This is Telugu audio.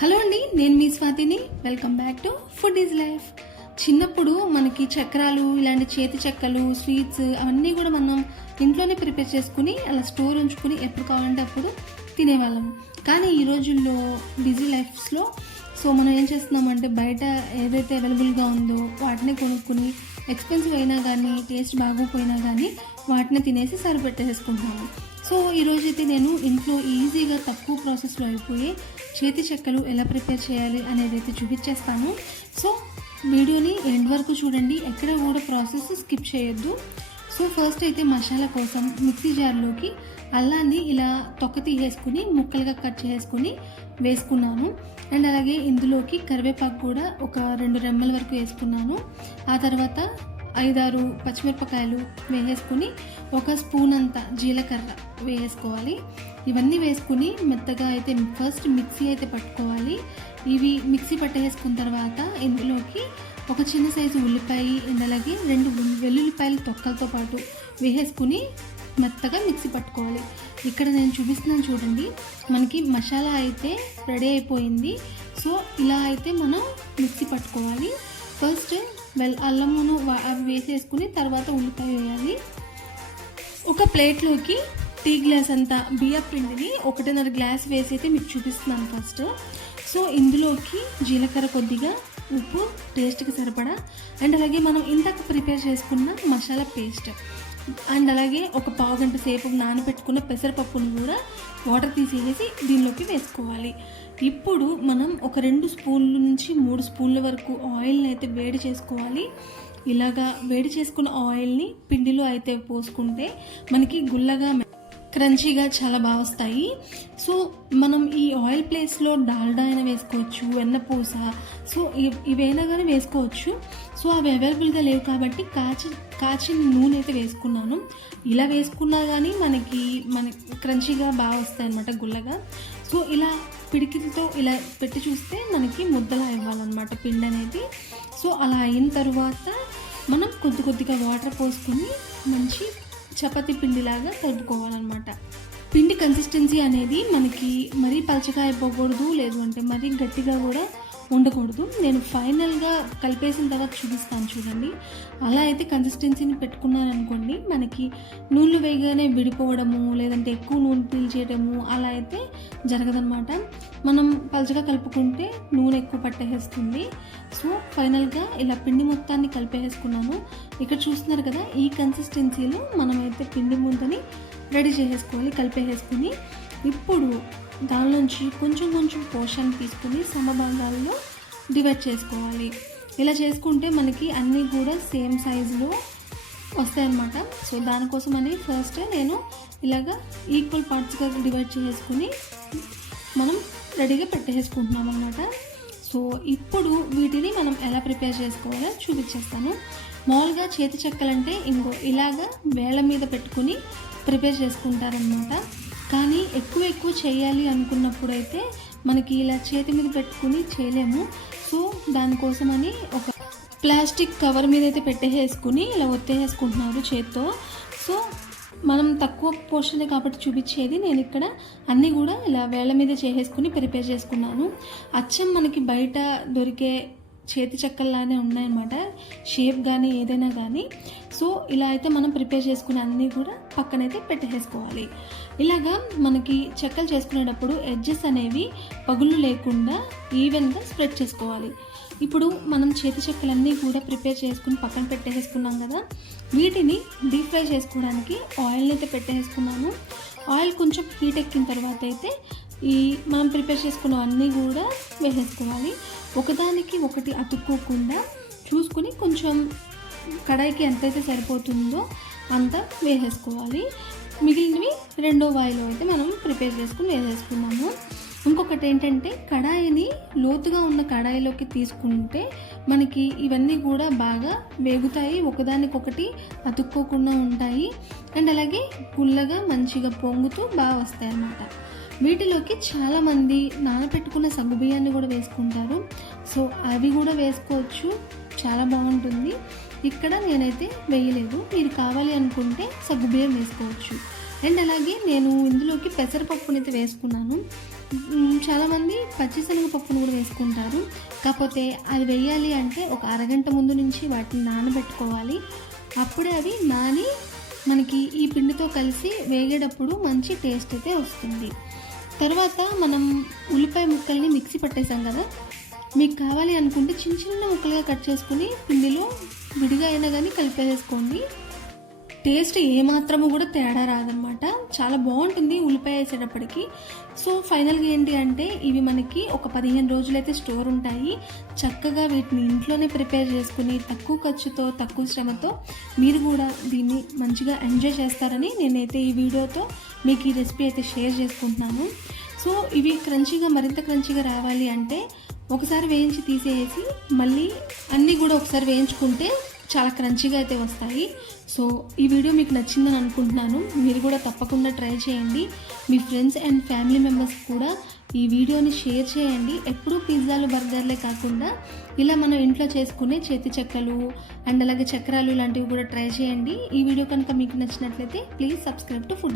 హలో అండి, నేను మీ స్వాతిని. Welcome back to food is life. చిన్నప్పుడు మనకి చక్రాలు, ఇలాంటి చేతి చెక్కలు, స్వీట్స్ అవన్నీ కూడా మనం ఇంట్లోనే ప్రిపేర్ చేసుకుని అలా స్టోర్ ఉంచుకుని ఎప్పుడు కావాలంటే అప్పుడు తినేవాళ్ళం. కానీ ఈ రోజుల్లో బిజీ లైఫ్స్లో మనం ఏం చేస్తున్నామంటే బయట ఏదైతే అవైలబుల్గా ఉందో వాటిని కొనుక్కుని ఎక్స్పెన్సివ్ అయినా కానీ టేస్ట్ బాగోపోయినా కానీ వాటిని తినేసి సరిపెట్టేసుకుంటున్నాము. ఈరోజైతే నేను ఇంట్లో ఈజీగా తక్కువ ప్రాసెస్లో అయిపోయి చేతి చెక్కలు ఎలా ప్రిపేర్ చేయాలి అనేది అయితే చూపించేస్తాను. వీడియోని ఎండ్ వరకు చూడండి, ఎక్కడ కూడా ప్రాసెస్ స్కిప్ చేయొద్దు. ఫస్ట్ అయితే మసాలా కోసం మిక్సీ జార్లోకి అల్లాన్ని ఇలా తొక్క తీసేసుకుని ముక్కలుగా కట్ చేసుకుని వేసుకున్నాను. అండ్ అలాగే ఇందులోకి కరివేపాకు కూడా ఒక 2 రెమ్మల వరకు వేసుకున్నాను. ఆ తర్వాత 5-6 పచ్చిమిరపకాయలు వేసేసుకుని ఒక స్పూన్ అంతా జీలకర్ర వేసుకోవాలి. ఇవన్నీ వేసుకుని మెత్తగా అయితే ఫస్ట్ మిక్సీ అయితే పట్టుకోవాలి. ఇవి మిక్సీ పట్టేసుకున్న తర్వాత ఇందులోకి ఒక చిన్న సైజు ఉల్లిపాయ అండ్ అలాగే 2 వెల్లుల్లిపాయలు తొక్కలతో పాటు వేసేసుకుని మెత్తగా మిక్సీ పట్టుకోవాలి. ఇక్కడ నేను చూపిస్తున్నాను చూడండి, మనకి మసాలా అయితే రెడీ అయిపోయింది. ఇలా అయితే మనం మిక్సీ పట్టుకోవాలి. ఫస్ట్ అల్లమును అవి వేసేసుకుని తర్వాత ఉల్లిపాయ వేయాలి. ఒక ప్లేట్లోకి టీ గ్లాస్ అంతా బియ్యం పిండిని 1.5 గ్లాస్ వేసి అయితే మీకు చూపిస్తున్నాను ఫస్ట్. ఇందులోకి జీలకర్ర కొద్దిగా, ఉప్పు టేస్ట్కి సరిపడా, అండ్ అలాగే మనం ఇందాక ప్రిపేర్ చేసుకున్న మసాలా పేస్ట్, అండ్ అలాగే ఒక పావు గంట సేపు నానబెట్టుకున్న పెసరపప్పును కూడా వాటర్ తీసేసి దీనిలోకి వేసుకోవాలి. ఇప్పుడు మనం ఒక 2 స్పూన్ల నుంచి 3 స్పూన్ల వరకు ఆయిల్ని అయితే వేడి చేసుకోవాలి. ఇలాగా వేడి చేసుకున్న ఆయిల్ని పిండిలో అయితే పోసుకుంటే మనకి గుల్లగా క్రంచీగా చాలా బాగా వస్తాయి. మనం ఈ ఆయిల్ ప్లేస్లో డాల్డా అయినా వేసుకోవచ్చు, వెన్నపూస, ఇవైనా కానీ వేసుకోవచ్చు. అవి అవైలబుల్గా లేవు కాబట్టి కాచిన నూనె అయితే వేసుకున్నాను. ఇలా వేసుకున్నా కానీ మనకి క్రంచీగా బాగా వస్తాయి అన్నమాట, గుల్లగా. ఇలా పిడికిలతో ఇలా పెట్టి చూస్తే మనకి ముద్దలా ఇవ్వాలన్నమాట పిండి అనేది. అలా అయిన తర్వాత మనం కొద్దిగా వాటర్ పోసుకొని మంచి చపాతీ పిండిలాగా కలుపుకోవాలన్నమాట. పిండి కన్సిస్టెన్సీ అనేది మనకి మరీ పలచగా అయిపోకూడదు, లేదు అంటే మరీ గట్టిగా కూడా ఉండకూడదు. నేను ఫైనల్గా కలిపేసిన తర్వాత చూపిస్తాను చూడండి. అలా అయితే కన్సిస్టెన్సీని పెట్టుకున్నాను అనుకోండి, మనకి నూనెలు వేయగానే విడిపోవడము లేదంటే ఎక్కువ నూనె పీల్చేయడము అలా అయితే జరగదన్నమాట. మనం పలచగా కలుపుకుంటే నూనె ఎక్కువ పట్టేస్తుంది. ఫైనల్గా ఇలా పిండి మొత్తాన్ని కలిపేసుకున్నాను. ఇక్కడ చూస్తున్నారు కదా, ఈ కన్సిస్టెన్సీలో మనమైతే పిండి ముద్దని రెడీ చేసేసుకోవాలి, కలిపేసుకుని. ఇప్పుడు దానిలోంచి కొంచెం పోషన్ తీసుకుని సమభాగాల్లో డివైడ్ చేసుకోవాలి. ఇలా చేసుకుంటే మనకి అన్నీ కూడా సేమ్ సైజులో వస్తాయన్నమాట. దానికోసమని ఫస్ట్ నేను ఇలాగా ఈక్వల్ పార్ట్స్గా డివైడ్ చేసుకుని మనం రెడీగా పెట్టేసుకుంటున్నాం అన్నమాట. ఇప్పుడు వీటిని మనం ఎలా ప్రిపేర్ చేసుకోవాలో చూపించేస్తాను. మామూలుగా చేతి చెక్కలంటే ఇలాగా వేళ్ళ మీద పెట్టుకుని ప్రిపేర్ చేసుకుంటారనమాట. కానీ ఎక్కువ చేయాలి అనుకున్నప్పుడు అయితే మనకి ఇలా చేతి మీద పెట్టుకుని చేయలేము. దానికోసమని ఒక ప్లాస్టిక్ కవర్ మీద అయితే పెట్టేసుకుని ఇలా ఒత్తేసుకుంటున్నారు చేత్తో. మనం తక్కువ పోర్షనే కాబట్టి చూపించేది, నేను ఇక్కడ అన్నీ కూడా ఇలా వేళ్ళ మీద చేసేసుకుని ప్రిపేర్ చేసుకున్నాను. అచ్చం మనకి బయట దొరికే చేతి చెక్కల్లానే ఉన్నాయన్నమాట, షేప్ కానీ ఏదైనా కానీ. ఇలా అయితే మనం ప్రిపేర్ చేసుకునే అన్నీ కూడా పక్కనైతే పెట్టేసుకోవాలి. ఇలాగా మనకి చెక్కలు చేసుకునేటప్పుడు ఎడ్జెస్ అనేవి పగుళ్ళు లేకుండా ఈవెన్గా స్ప్రెడ్ చేసుకోవాలి. ఇప్పుడు మనం చేతి చెక్కలన్నీ కూడా ప్రిపేర్ చేసుకుని పక్కన పెట్టేసుకున్నాం కదా, వీటిని డీప్ ఫ్రై చేసుకోవడానికి ఆయిల్ని అయితే పెట్టేసుకున్నాను. ఆయిల్ కొంచెం హీట్ ఎక్కిన తర్వాత అయితే మనం ప్రిపేర్ చేసుకున్న అన్నీ కూడా వేసేసుకోవాలి. ఒకదానికి ఒకటి అతుక్కోకుండా చూసుకుని కొంచెం కడాయికి ఎంతైతే సరిపోతుందో అంత వేసేసుకోవాలి. మిగిలినవి రెండో వాయిలో అయితే మనం ప్రిపేర్ చేసుకుని వేసేసుకున్నాము. ఇంకొకటి ఏంటంటే, కడాయిని లోతుగా ఉన్న కడాయిలోకి తీసుకుంటే మనకి ఇవన్నీ కూడా బాగా వేగుతాయి, ఒకదానికొకటి అతుక్కోకుండా ఉంటాయి, అండ్ అలాగే గుల్లగా మంచిగా పొంగుతూ బాగా వస్తాయి అన్నమాట. వీటిలోకి చాలామంది నానబెట్టుకున్న సగ్గుబియ్యాన్ని కూడా వేసుకుంటారు. అవి కూడా వేసుకోవచ్చు, చాలా బాగుంటుంది. ఇక్కడ నేనైతే వేయలేదు, మీరు కావాలి అనుకుంటే సగ్గుబియ్యం వేసుకోవచ్చు. అండ్ అలాగే నేను ఇందులోకి పెసరపప్పునైతే వేసుకున్నాను. చాలామంది పచ్చిశనగపప్పును కూడా వేసుకుంటారు. కాకపోతే అది వేయాలి అంటే ఒక అరగంట ముందు నుంచి వాటిని నానబెట్టుకోవాలి. అప్పుడే అవి నాని మనకి ఈ పిండితో కలిసి వేగేటప్పుడు మంచి టేస్ట్ అయితే వస్తుంది. తర్వాత మనం ఉల్లిపాయ ముక్కల్ని మిక్సీ పట్టేసాం కదా, మీకు కావాలి అనుకుంటే చిన్న చిన్న ముక్కలుగా కట్ చేసుకుని పిండిలో విడిగా అయినా కానీ కలిపేసుకోండి. టేస్ట్ ఏమాత్రము కూడా తేడా రాదనమాట, చాలా బాగుంటుంది ఉల్లిపాయ వేసేటప్పటికి. సో ఫైనల్గా ఏంటి అంటే ఇవి మనకి ఒక 15 రోజులైతే స్టోర్ ఉంటాయి. చక్కగా వీటిని ఇంట్లోనే ప్రిపేర్ చేసుకుని తక్కువ ఖర్చుతో తక్కువ శ్రమతో మీరు కూడా దీన్ని మంచిగా ఎంజాయ్ చేస్తారని నేనైతే ఈ వీడియోతో మీకు ఈ రెసిపీ అయితే షేర్ చేసుకుంటున్నాను. సో ఇవి క్రంచీగా మరింత క్రంచీగా రావాలి అంటే ఒకసారి వేయించి తీసేసి మళ్ళీ అన్నీ కూడా ఒకసారి వేయించుకుంటే చాలా క్రంచీగా అయితే వస్తాయి. సో ఈ వీడియో మీకు నచ్చిందని అనుకుంటున్నాను. మీరు కూడా తప్పకుండా ట్రై చేయండి. మీ ఫ్రెండ్స్ అండ్ ఫ్యామిలీ మెంబర్స్ కూడా ఈ వీడియోని షేర్ చేయండి. ఎప్పుడూ పిజ్జాలు బర్గర్లే కాకుండా ఇలా మనం ఇంట్లో చేసుకునే చేతి చెక్కలు అండ్ అలాగే చక్రాలు ఇలాంటివి కూడా ట్రై చేయండి. ఈ వీడియో కనుక మీకు నచ్చినట్లయితే ప్లీజ్ సబ్స్క్రైబ్ టు ఫుడ్.